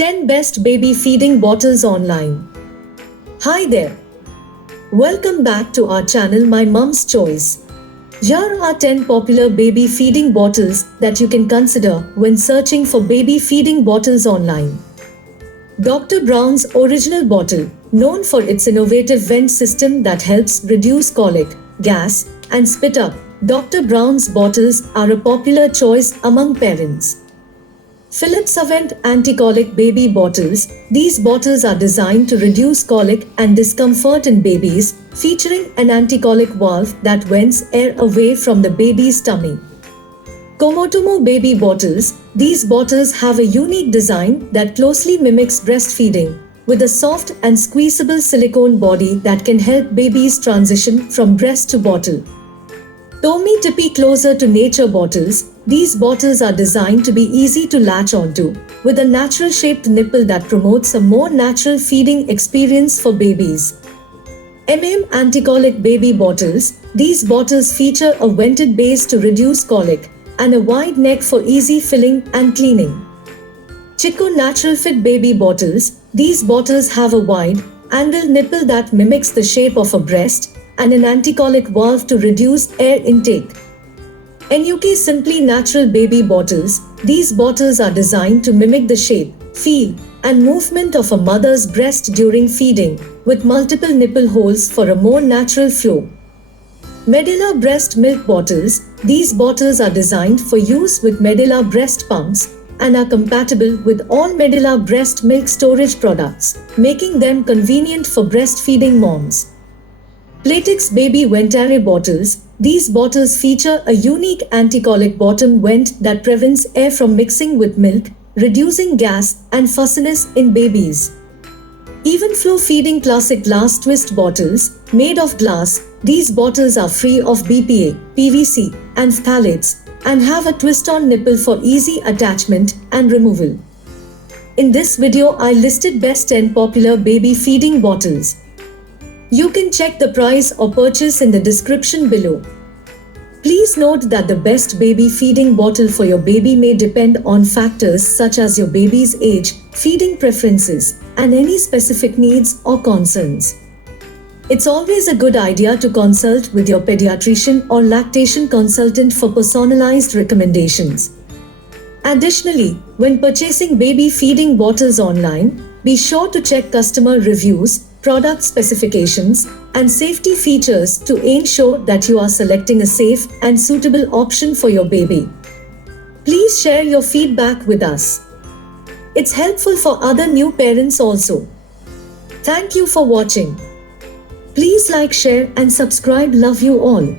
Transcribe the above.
10 Best Baby Feeding Bottles Online. Hi there. Welcome back to our channel My Mum's Choice. Here are 10 popular baby feeding bottles that you can consider when searching for baby feeding bottles online. Dr. Brown's original bottle, known for its innovative vent system that helps reduce colic, gas, and spit up, Dr. Brown's bottles are a popular choice among parents. Philips Avent Anti-Colic Baby Bottles. These bottles are designed to reduce colic and discomfort in babies, featuring an anti-colic valve that vents air away from the baby's tummy. Komotomo Baby Bottles. These bottles have a unique design that closely mimics breastfeeding, with a soft and squeezable silicone body that can help babies transition from breast to bottle. Tommee Tippee Closer to Nature Bottles. These bottles are designed to be easy to latch onto, with a natural-shaped nipple that promotes a more natural feeding experience for babies. Anti-Colic Baby Bottles. These bottles feature a vented base to reduce colic, and a wide neck for easy filling and cleaning. Chicco NaturalFit Baby Bottles. These bottles have a wide, angled nipple that mimics the shape of a breast, and an anti-colic valve to reduce air intake. NUK Simply Natural Baby Bottles. These bottles are designed to mimic the shape, feel, and movement of a mother's breast during feeding, with multiple nipple holes for a more natural flow. Medela Breast Milk Bottles. These bottles are designed for use with Medela breast pumps and are compatible with all Medela breast milk storage products, making them convenient for breastfeeding moms. Playtex Baby VentAire Bottles. These bottles feature a unique anti-colic bottom vent that prevents air from mixing with milk, reducing gas and fussiness in babies. Evenflo Feeding Classic Glass Twist Bottles. Made of glass, these bottles are free of BPA, PVC, and phthalates, and have a twist-on nipple for easy attachment and removal. In this video, I listed best 10 popular baby feeding bottles. You can check the price or purchase in the description below. Please note that the best baby feeding bottle for your baby may depend on factors such as your baby's age, feeding preferences, and any specific needs or concerns. It's always a good idea to consult with your pediatrician or lactation consultant for personalized recommendations. Additionally, when purchasing baby feeding bottles online, be sure to check customer reviews, product specifications, and safety features to ensure that you are selecting a safe and suitable option for your baby. Please share your feedback with us. It's helpful for other new parents also. Thank you for watching. Please like, share, and subscribe. Love you all.